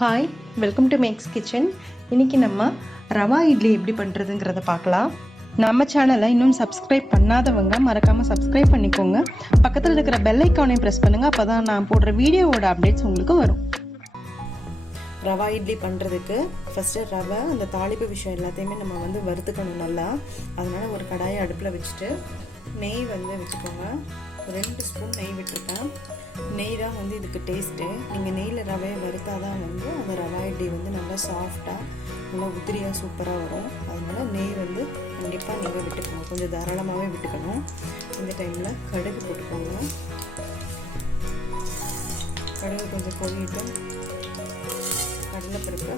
Hi, welcome to Max kitchen. இன்றைக்கி நம்ம ரவா இட்லி எப்படி பண்ணுறதுங்கிறத பார்க்கலாம். நம்ம சேனலை இன்னும் சப்ஸ்கிரைப் பண்ணாதவங்க மறக்காமல் சப்ஸ்கிரைப் பண்ணிக்கோங்க. பக்கத்தில் இருக்கிற பெல் ஐக்கானையும் ப்ரெஸ் பண்ணுங்கள். அப்போ தான் நான் போடுற வீடியோவோட அப்டேட்ஸ் உங்களுக்கு வரும். ரவா இட்லி பண்ணுறதுக்கு ஃபஸ்ட்டு ரவை அந்த தாளிப்பு விஷயம் எல்லாத்தையுமே நம்ம வறுத்துக்கணும் நல்லா. அதனால் ஒரு கடாயை அடுப்பில் வச்சுட்டு நெய் விட்டுக்கோங்க. 2 ஸ்பூன் நெய் விட்டுருக்கேன். நெய் தான் இதுக்கு டேஸ்ட்டு. நீங்கள் நெய்யில் ரவையை வறுத்தா தான் அந்த ரவா இட்லி நல்லா சாஃப்டாக நல்லா உதிரியாக சூப்பராக வரும். அதனால் நெய் கண்டிப்பாக நீங்கள் விட்டுக்கணும், கொஞ்சம் தாராளமாகவே விட்டுக்கணும். இந்த டைமில் கடுகு போட்டுக்கோங்க. கடுகு கொஞ்சம் பொரியிட்டு கடலைப்பருப்பு,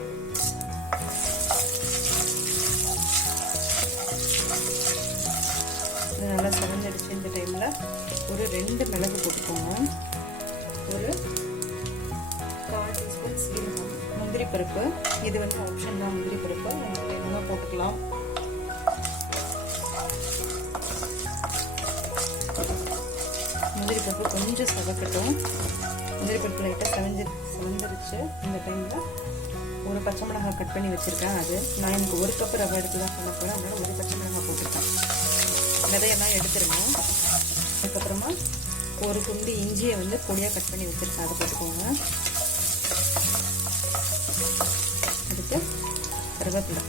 இது நல்லா செவஞ்சிடுச்சு. இந்த டைமில் ஒரு 2 மிளகு போட்டுக்கோங்க. ஒரு 1/4 டீஸ்பூன் சீரகம், முந்திரி பருப்பு. இது ஆப்ஷன் தான், முந்திரி பருப்பு உங்களுக்கு வேணும்னா போட்டுக்கலாம். முந்திரி பருப்பு கொஞ்சம் செவக்கட்டும். முந்திரி பருப்பு லைட்டாக செவந்துருச்சு. இந்த டைமில் ஒரு பச்சை மிளகாய் கட் பண்ணி வச்சுருக்கேன். அது நான் எனக்கு 1 கப் ரவை எடுத்து தான் பண்ண போகிறேன். அதனால் 1 பச்சை மிளகாய் போட்டிருக்கேன். விதையெல்லாம் எடுத்துருங்க. அதுக்கப்புறமா ஒரு துண்டு இஞ்சியை பொடியாக கட் பண்ணி வச்சுருக்கேன், அதை போட்டுக்கோங்க. அடுத்து கருவேப்பிலை.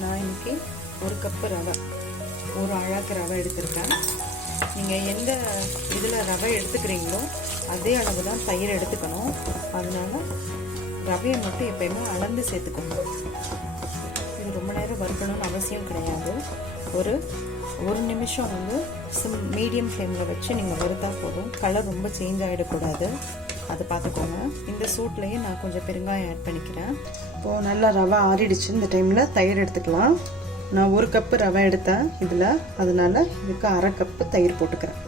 நான் இன்னைக்கு 1 கப்பு ரவை, ஒரு அழாக்கு ரவை எடுத்திருக்கேன். நீங்கள் எந்த இதில் ரவை எடுத்துக்கிறீங்களோ அதே அளவு தான் தயிர் எடுத்துக்கணும். அதனால ரவையை மட்டும் எப்பயுமே அளந்து சேர்த்துக்கணும். இது ரொம்ப நேரம் வறுக்கணும்னு அவசியம் கிடையாது. ஒரு நிமிஷம் மீடியம் ஃப்ளேமில் வச்சு நீங்கள் வறுத்தா போதும். கலர் ரொம்ப சேஞ்ச் ஆகிடக்கூடாது, அதை பார்த்துக்கோங்க. இந்த சூட்லேயே நான் கொஞ்சம் பெருங்காயம் ஆட் பண்ணிக்கிறேன். இப்போது நல்லா ரவை ஆறிடுச்சு. இந்த டைமில் தயிர் எடுத்துக்கலாம். நான் 1 கப்பு ரவை எடுத்தேன் இதில், அதனால் இதுக்கு 1/2 கப்பு தயிர் போட்டுக்கிறேன்.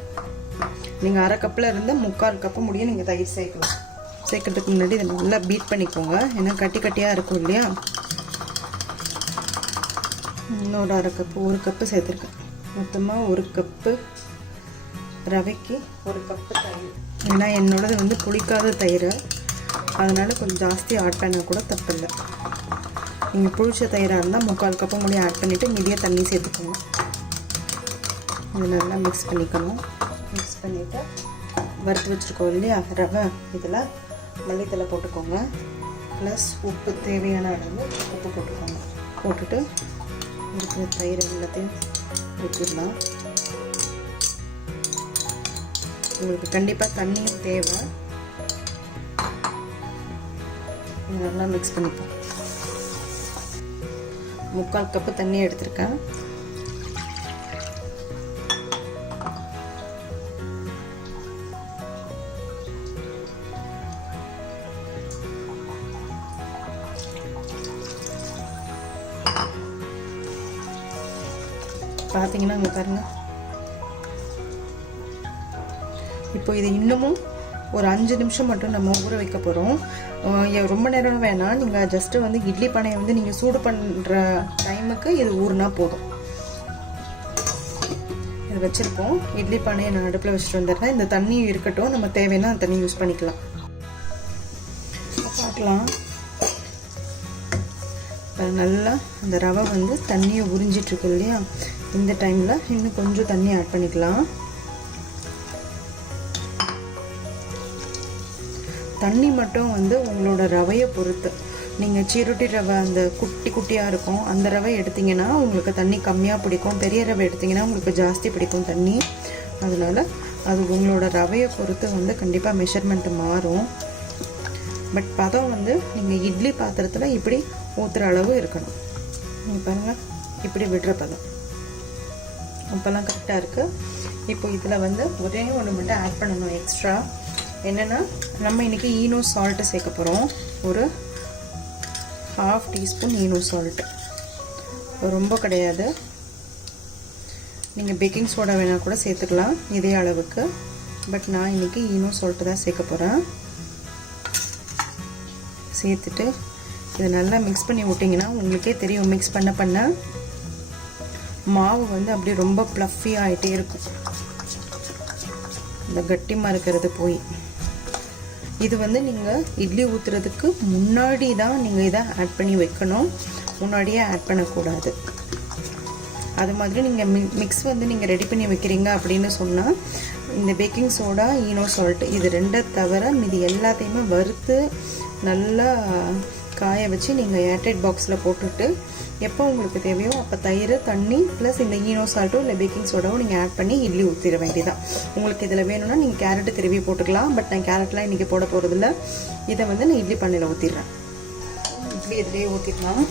நீங்கள் 1/2 கப்பில் இருந்து 3/4 கப்பு முடியும் நீங்கள் தயிர் சேர்க்கலாம். சேர்க்கறதுக்கு முன்னாடி இதை நல்லா பீட் பண்ணிக்கோங்க, ஏன்னா கட்டி கட்டியாக இருக்கும் இல்லையா. இன்னொரு 1/2 கப்பு, 1 கப்பு சேர்த்துருக்கேன். மொத்தமாக 1 கப்பு ரவைக்கு 1 கப்பு தயிர். ஏன்னா என்னோடது புளிக்காத தயிர், அதனால் கொஞ்சம் ஜாஸ்தி ஆட் பண்ணால் கூட தப்பு இல்லை. நீங்கள் புளிச்ச தயிராக இருந்தால் 3/4 கப்பு முடியும் ஆட் பண்ணிவிட்டு மீதியாக தண்ணி சேர்த்துக்கோங்க. இது நல்லா மிக்ஸ் பண்ணிக்கணும். மிக்ஸ் பண்ணிவிட்டு வறுத்து வச்சுருக்கோம் இல்லையா ரவை, இதில் மல்லித்தலை போட்டுக்கோங்க. ப்ளஸ் உப்பு, தேவையான அளவு உப்பு போட்டுக்கோங்க. போட்டுட்டு இருக்கிற தயிர் எல்லாத்தையும் ஊற்றிடலாம். உங்களுக்கு கண்டிப்பாக தண்ணியும் தேவை. நல்லா மிக்ஸ் பண்ணிப்போம். 3/4 கப்பு தண்ணி எடுத்திருக்கேன். பார்த்தீங்கன்னா இங்கே பாருங்க. இப்போ இது இன்னமும் ஒரு 5 நிமிஷம் மட்டும் நம்ம ஊற வைக்க போகிறோம். ரொம்ப நேரம் வேணாம். நீங்கள் ஜஸ்ட்டு இட்லி பானையை நீங்கள் சூடு பண்ணுற டைமுக்கு இது ஊறுனா போதும். இது வச்சுருப்போம். இட்லி பானையை நான் அடுப்பில் வச்சுட்டு வந்துடுறேன். இந்த தண்ணி இருக்கட்டும், நம்ம தேவைன்னா அந்த தண்ணி யூஸ் பண்ணிக்கலாம். பார்க்கலாம். நல்லா அந்த ரவை தண்ணியை உறிஞ்சிட்ருக்கு இல்லையா. இந்த டைமில் இன்னும் கொஞ்சம் தண்ணி ஆட் பண்ணிக்கலாம். தண்ணி மட்டும் உங்களோட ரவையை பொறுத்து. நீங்கள் சீருட்டி ரவை அந்த குட்டி குட்டியாக இருக்கும், அந்த ரவை எடுத்திங்கன்னா உங்களுக்கு தண்ணி கம்மியாக பிடிக்கும். பெரிய ரவை எடுத்திங்கன்னா உங்களுக்கு ஜாஸ்தி பிடிக்கும் தண்ணி. அதனால் அது உங்களோட ரவையை பொறுத்து கண்டிப்பாக மெஷர்மெண்ட்டு மாறும். பட் பதம் நீங்கள் இட்லி பாத்திரத்தில் இப்படி ஊற்றுற அளவு இருக்கணும். நீங்கள் பாருங்கள், இப்படி விடுற பதம் அப்போல்லாம் கரெக்டாக இருக்குது. இப்போ இதில் ஒரே ஒன்று மட்டும் ஆட் பண்ணணும் எக்ஸ்ட்ரா. என்னென்னா, நம்ம இன்றைக்கி ஈனோ சால்ட்டு சேர்க்க போகிறோம். ஒரு 1/2 டீஸ்பூன் ஈனோ சால்ட்டு, ரொம்ப கிடையாது. நீங்கள் பேக்கிங் சோடா வேணால் கூட சேர்த்துக்கலாம் இதே அளவுக்கு. பட் நான் இன்றைக்கி ஈனோ சால்ட்டு தான் சேர்க்க போகிறேன். சேர்த்துட்டு இதை நல்லா மிக்ஸ் பண்ணி விட்டிங்கன்னா உங்களுக்கே தெரியும், மிக்ஸ் பண்ண மாவு அப்படியே ரொம்ப ப்ளஃபி ஆகிட்டே இருக்கும். இந்த கட்டிமாக இருக்கிறது போய் இது வந்து நீங்கள் இட்லி ஊற்றுறதுக்கு முன்னாடி தான் நீங்கள் இதை ஆட் பண்ணி வைக்கணும், முன்னாடியே ஆட் பண்ணக்கூடாது. அது மாதிரி நீங்கள் மிக்ஸ் வந்து நீங்கள் ரெடி பண்ணி வைக்கிறீங்க அப்படின்னு சொன்னால் இந்த பேக்கிங் சோடா, ஈனோ சால்ட் இது ரெண்டை தவிர மீதி எல்லாத்தையுமே வறுத்து நல்லா காய வச்சு நீங்கள் ஏர்டைட் பாக்ஸில் போட்டுட்டு எப்போ உங்களுக்கு தேவையோ அப்போ தயிர், தண்ணி ப்ளஸ் இந்த ஈனோ சால்ட்டோ இல்லை பேக்கிங் சோடாவோ நீங்கள் ஆட் பண்ணி இட்லி ஊற்றிட வேண்டியதான். உங்களுக்கு இதில் வேணும்னா நீங்கள் கேரட்டு திருவி போட்டுக்கலாம். பட் நான் கேரட்லாம் இன்றைக்கி போட போகிறதில்ல. இதை வந்து நான் இட்லி பண்ணையில் ஊற்றிடுறேன். இட்லி இதிலேயே ஊற்றிடலாம்.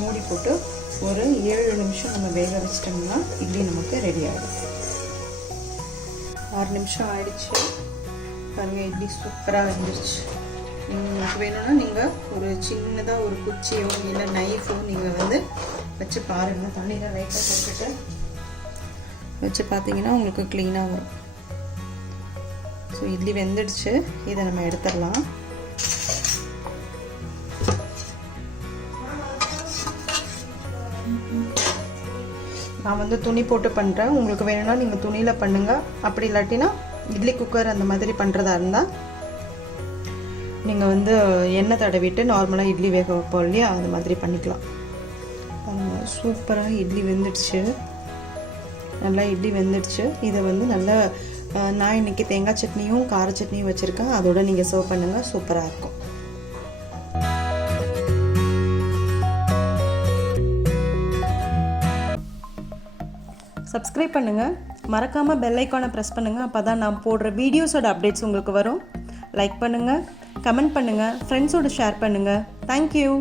மூடி போட்டு ஒரு 7 நிமிஷம் நம்ம வேக வச்சிட்டோம்னா இட்லி நமக்கு ரெடி ஆகிடும். 6 நிமிஷம் ஆயிடுச்சு பாருங்கள். இட்லி சூப்பராக வந்துருச்சு. உங்களுக்கு வேணும்னா நீங்கள் ஒரு சின்னதாக ஒரு குச்சியோ இல்லை நைஃபோ நீங்கள் வந்து வச்சு பாருங்கள். தண்ணியில் லைட்டாக போட்டுட்டு வச்சு பார்த்தீங்கன்னா உங்களுக்கு க்ளீனாக வரும். ஸோ இட்லி வெந்துடுச்சு. இதை நம்ம எடுத்துடலாம். நான் வந்து துணி போட்டு பண்ணுறேன். உங்களுக்கு வேணும்னா நீங்கள் துணியில் பண்ணுங்கள். அப்படி இல்லாட்டினா இட்லி குக்கர் அந்த மாதிரி பண்ணுறதா இருந்தால் நீங்கள் வந்து எண்ணெய் தடவிட்டு நார்மலாக இட்லி வேக வைப்போம் இல்லையா, அது மாதிரி பண்ணிக்கலாம். சூப்பராக இட்லி வெந்துடுச்சு. நல்லா இட்லி வெந்துடுச்சு. இதை வந்து நல்லா நான் இன்றைக்கி தேங்காய் சட்னியும் கார சட்னியும் வச்சுருக்கேன். அதோட நீங்கள் சர்வ் பண்ணுங்கள். சூப்பராக இருக்கும். சப்ஸ்கிரைப் பண்ணுங்கள். மறக்காமல் பெல் ஐக்கானை ப்ரெஸ் பண்ணுங்கள். அப்போ தான் நான் போடுற வீடியோஸோட அப்டேட்ஸ் உங்களுக்கு வரும். லைக் பண்ணுங்கள், கமெண்ட் பண்ணுங்கள், ஃப்ரெண்ட்ஸோடு ஷேர் பண்ணுங்கள். தேங்க்யூ.